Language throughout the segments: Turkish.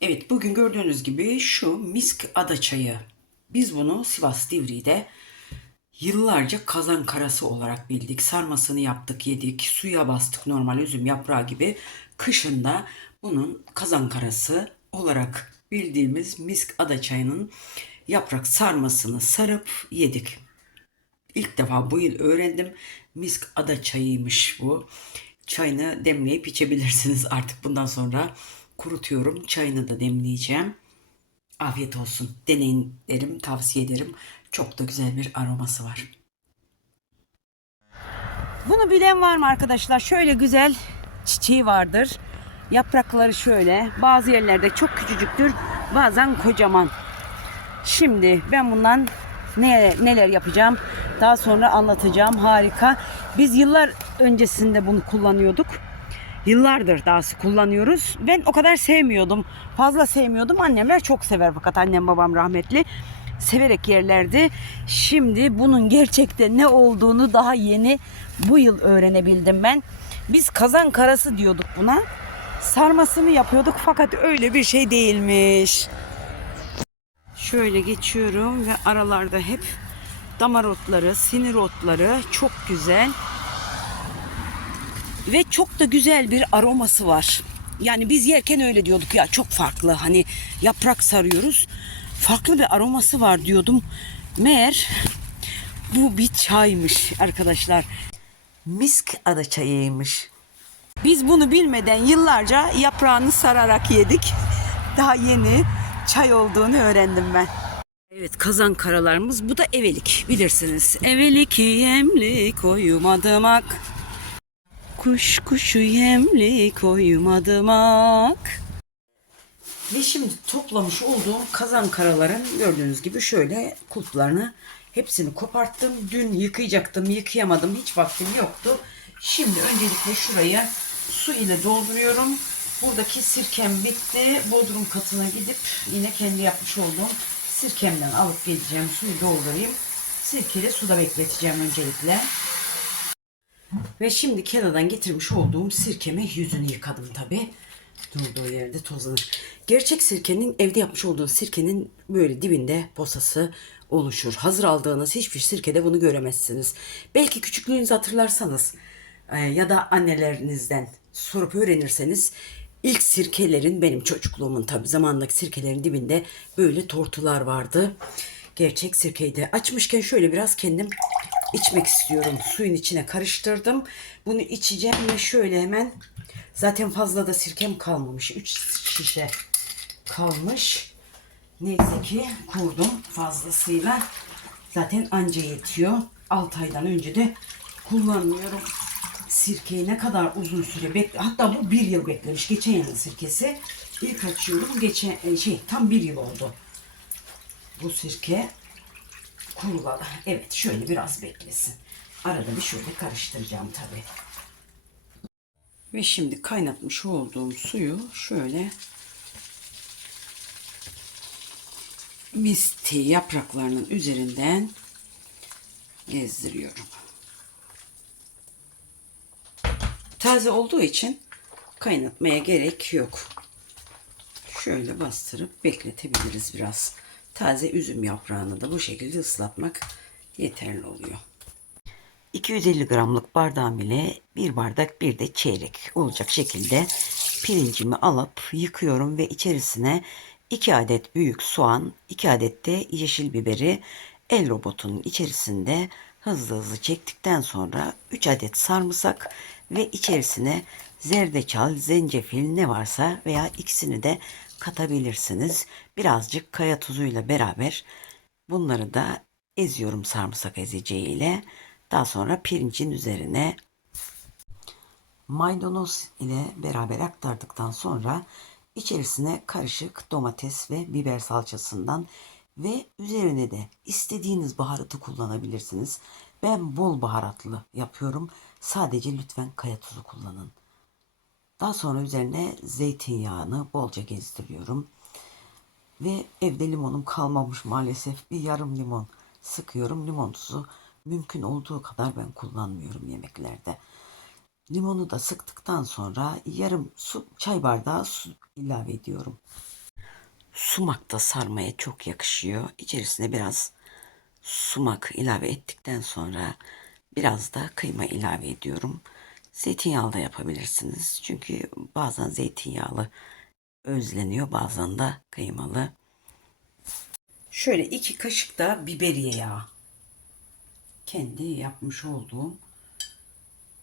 Evet bugün gördüğünüz gibi şu misk ada çayı. Biz bunu Sivas Divriği'de yıllarca kazan karası olarak bildik. Sarmasını yaptık, yedik, suya bastık normal üzüm yaprağı gibi. Kışında bunun kazan karası olarak bildiğimiz misk ada çayının yaprak sarmasını sarıp yedik. İlk defa bu yıl öğrendim. Misk ada çayıymış bu. Çayını demleyip içebilirsiniz artık bundan sonra. Kurutuyorum. Çayını da demleyeceğim. Afiyet olsun. Deneyin derim, tavsiye ederim. Çok da güzel bir aroması var. Bunu bilen var mı arkadaşlar? Şöyle güzel çiçeği vardır. Yaprakları şöyle. Bazı yerlerde çok küçücüktür. Bazen kocaman. Şimdi ben bundan ne, neler yapacağım? Daha sonra anlatacağım. Harika. Biz yıllar öncesinde bunu kullanıyorduk. Yıllardır daha kullanıyoruz. Ben o kadar sevmiyordum. Fazla sevmiyordum. Annemler çok sever fakat annem babam rahmetli severek yerlerdi. Şimdi bunun gerçekte ne olduğunu daha yeni bu yıl öğrenebildim ben. Biz kazan karası diyorduk buna. Sarmasını yapıyorduk fakat öyle bir şey değilmiş. Şöyle geçiyorum ve aralarda hep damar otları, sinir otları çok güzel. Ve çok da güzel bir aroması var. Yani biz yerken öyle diyorduk ya çok farklı hani yaprak sarıyoruz. Farklı bir aroması var diyordum. Meğer bu bir çaymış arkadaşlar. Misk ada çayıymış. Biz bunu bilmeden yıllarca yaprağını sararak yedik. Daha yeni çay olduğunu öğrendim ben. Evet kazan karalarımız bu da evelik bilirsiniz. Evelik yemli koyumadımak. Kuş kuşu yemli koyumadımak. Ve şimdi toplamış olduğum kazan karaların gördüğünüz gibi şöyle kulplarını hepsini koparttım. Dün yıkayacaktım yıkayamadım hiç vaktim yoktu. Şimdi öncelikle şurayı su ile dolduruyorum. Buradaki sirkem bitti. Bodrum katına gidip yine kendi yapmış olduğum sirkemden alıp geleceğim. Suyu doldurayım. Sirkeli suda bekleteceğim öncelikle. Ve şimdi kenardan getirmiş olduğum sirkemi yüzünü yıkadım tabi. Durduğu yerde tozlanır. Gerçek sirkenin evde yapmış olduğunuz sirkenin böyle dibinde posası oluşur. Hazır aldığınız hiçbir sirkede bunu göremezsiniz. Belki küçüklüğünüzü hatırlarsanız e, ya da annelerinizden sorup öğrenirseniz ilk sirkelerin benim çocukluğumun tabi zamandaki sirkelerin dibinde böyle tortular vardı. Gerçek sirkeydi. Açmışken şöyle biraz kendim içmek istiyorum. Suyun içine karıştırdım. Bunu içeceğim ve şöyle hemen zaten fazla da sirkem kalmamış. 3 şişe kalmış. Neyse ki kurdum fazlasıyla. Zaten anca yetiyor. 6 aydan önce de kullanmıyorum. Sirkeyi ne kadar uzun süre bekle hatta bu bir yıl beklemiş. Geçen yılın sirkesi. İlk açıyorum. Geçen e, şey tam bir yıl oldu. Bu sirke kuruladı. Evet şöyle biraz beklesin. Arada bir şöyle karıştıracağım tabi. Ve şimdi kaynatmış olduğum suyu şöyle misti yapraklarının üzerinden gezdiriyorum. Taze olduğu için kaynatmaya gerek yok. Şöyle bastırıp bekletebiliriz biraz. Taze üzüm yaprağını da bu şekilde ıslatmak yeterli oluyor. 250 gramlık bardağım ile bir bardak bir de çeyrek olacak şekilde pirincimi alıp yıkıyorum ve içerisine 2 adet büyük soğan, 2 adet de yeşil biberi el robotunun içerisinde hızlı hızlı çektikten sonra 3 adet sarımsak ve içerisine zerdeçal, zencefil ne varsa veya ikisini de katabilirsiniz. Birazcık kaya tuzuyla beraber bunları da eziyorum sarımsak ezeceğiyle. Daha sonra pirincin üzerine maydanoz ile beraber aktardıktan sonra içerisine karışık domates ve biber salçasından ve üzerine de istediğiniz baharatı kullanabilirsiniz. Ben bol baharatlı yapıyorum. Sadece lütfen kaya tuzu kullanın. Daha sonra üzerine zeytinyağını bolca gezdiriyorum. Ve evde limonum kalmamış maalesef. Bir yarım limon sıkıyorum. Limon tuzu mümkün olduğu kadar ben kullanmıyorum yemeklerde. Limonu da sıktıktan sonra yarım su çay bardağı su ilave ediyorum. Sumak da sarmaya çok yakışıyor. İçerisine biraz sumak ilave ettikten sonra biraz da kıyma ilave ediyorum. Zeytinyağlı da yapabilirsiniz. Çünkü bazen zeytinyağlı özleniyor bazen de kıymalı. Şöyle iki kaşık da biberiye yağı. Kendi yapmış olduğum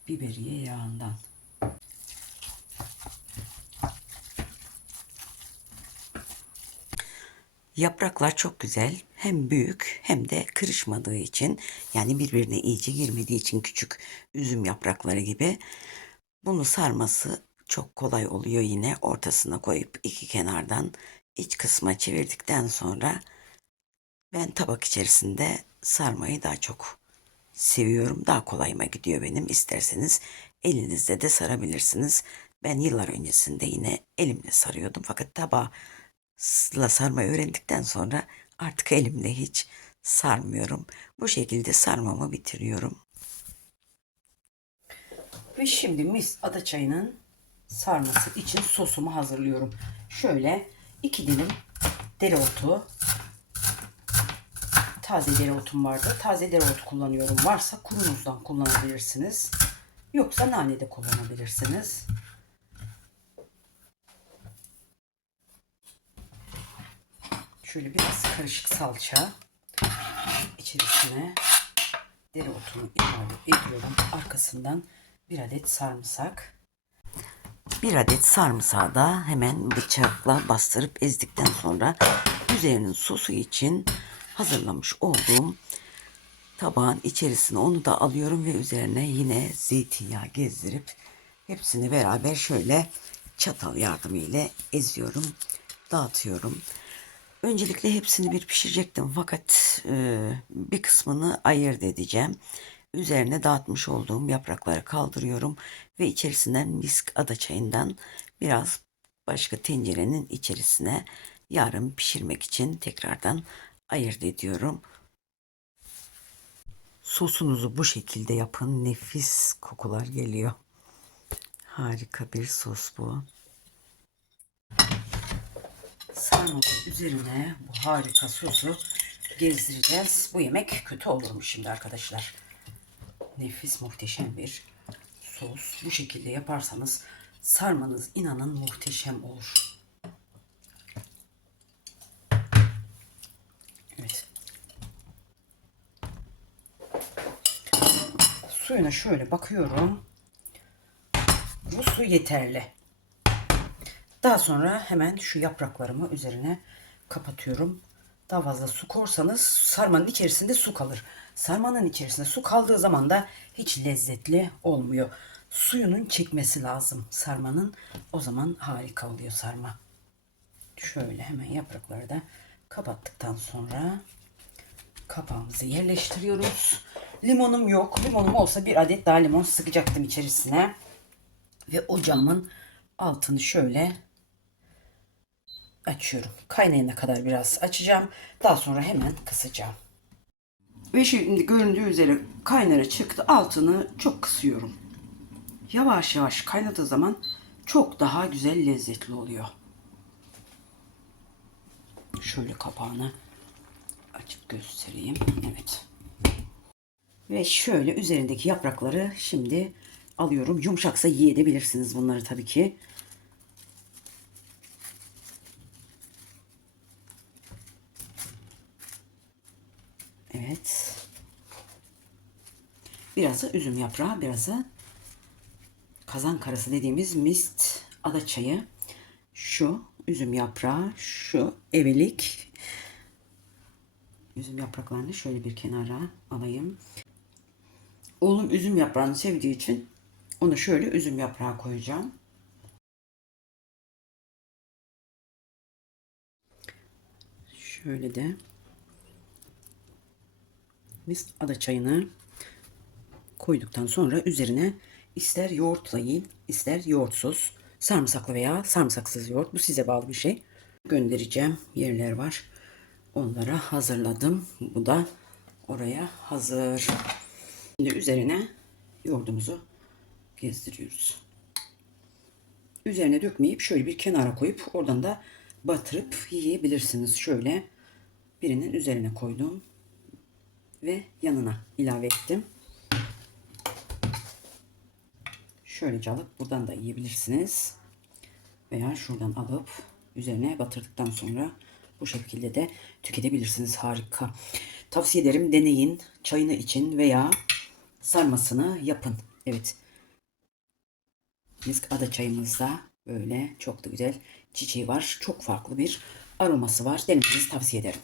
biberiye yağından. Yapraklar çok güzel. Hem büyük hem de kırışmadığı için yani birbirine iyice girmediği için küçük üzüm yaprakları gibi. Bunu sarması çok kolay oluyor yine ortasına koyup iki kenardan iç kısma çevirdikten sonra ben tabak içerisinde sarmayı daha çok seviyorum. Daha kolayıma gidiyor benim. İsterseniz elinizde de sarabilirsiniz. Ben yıllar öncesinde yine elimle sarıyordum. Fakat tabağa la sarmayı öğrendikten sonra artık elimle hiç sarmıyorum. Bu şekilde sarmamı bitiriyorum. Ve şimdi mis ada çayının sarması için sosumu hazırlıyorum. Şöyle iki dilim dereotu, taze dereotum vardı. Taze dereotu kullanıyorum. Varsa kurunuzdan kullanabilirsiniz. Yoksa nane de kullanabilirsiniz. Şöyle biraz karışık salça içerisine dereotunu ilave ediyorum. Arkasından bir adet sarımsak. Bir adet sarımsağı da hemen bıçakla bastırıp ezdikten sonra üzerinin sosu için hazırlamış olduğum tabağın içerisine onu da alıyorum ve üzerine yine zeytinyağı gezdirip hepsini beraber şöyle çatal yardımıyla eziyorum, dağıtıyorum. Öncelikle hepsini bir pişirecektim fakat e, bir kısmını ayırt edeceğim. Üzerine dağıtmış olduğum yaprakları kaldırıyorum ve içerisinden misk ada çayından biraz başka tencerenin içerisine yarın pişirmek için tekrardan ayırt ediyorum. Sosunuzu bu şekilde yapın. Nefis kokular geliyor. Harika bir sos bu. Sarmanın üzerine bu harika sosu gezdireceğiz. Bu yemek kötü olurmuş şimdi arkadaşlar. Nefis muhteşem bir sos. Bu şekilde yaparsanız sarmanız inanın muhteşem olur. Evet. Suyuna şöyle bakıyorum. Bu su yeterli. Daha sonra hemen şu yapraklarımı üzerine kapatıyorum. Daha fazla su korsanız sarmanın içerisinde su kalır. Sarmanın içerisinde su kaldığı zaman da hiç lezzetli olmuyor. Suyunun çekmesi lazım sarmanın. O zaman harika oluyor sarma. Şöyle hemen yaprakları da kapattıktan sonra kapağımızı yerleştiriyoruz. Limonum yok. Limonum olsa bir adet daha limon sıkacaktım içerisine. Ve ocağımın altını şöyle açıyorum. Kaynayana kadar biraz açacağım. Daha sonra hemen kısacağım. Ve şimdi göründüğü üzere kaynara çıktı. Altını çok kısıyorum. Yavaş yavaş kaynadığı zaman çok daha güzel lezzetli oluyor. Şöyle kapağını açıp göstereyim. Evet. Ve şöyle üzerindeki yaprakları şimdi alıyorum. Yumuşaksa yiyebilirsiniz bunları tabii ki. Evet. Biraz da üzüm yaprağı, biraz da kazan karası dediğimiz mist ada çayı. Şu üzüm yaprağı, şu evelik. Üzüm yapraklarını şöyle bir kenara alayım. Oğlum üzüm yaprağını sevdiği için onu şöyle üzüm yaprağı koyacağım. Şöyle de biz ada çayını koyduktan sonra üzerine ister yoğurtla yiyin, ister yoğurtsuz, sarımsaklı veya sarımsaksız yoğurt. Bu size bağlı bir şey. Göndereceğim yerler var. Onlara hazırladım. Bu da oraya hazır. Şimdi üzerine yoğurdumuzu gezdiriyoruz. Üzerine dökmeyip şöyle bir kenara koyup oradan da batırıp yiyebilirsiniz. Şöyle birinin üzerine koydum ve yanına ilave ettim. Şöylece alıp buradan da yiyebilirsiniz. Veya şuradan alıp üzerine batırdıktan sonra bu şekilde de tüketebilirsiniz. Harika. Tavsiye ederim deneyin. Çayını için veya sarmasını yapın. Evet. Misk ada çayımızda böyle çok da güzel çiçeği var. Çok farklı bir aroması var. Denemenizi tavsiye ederim.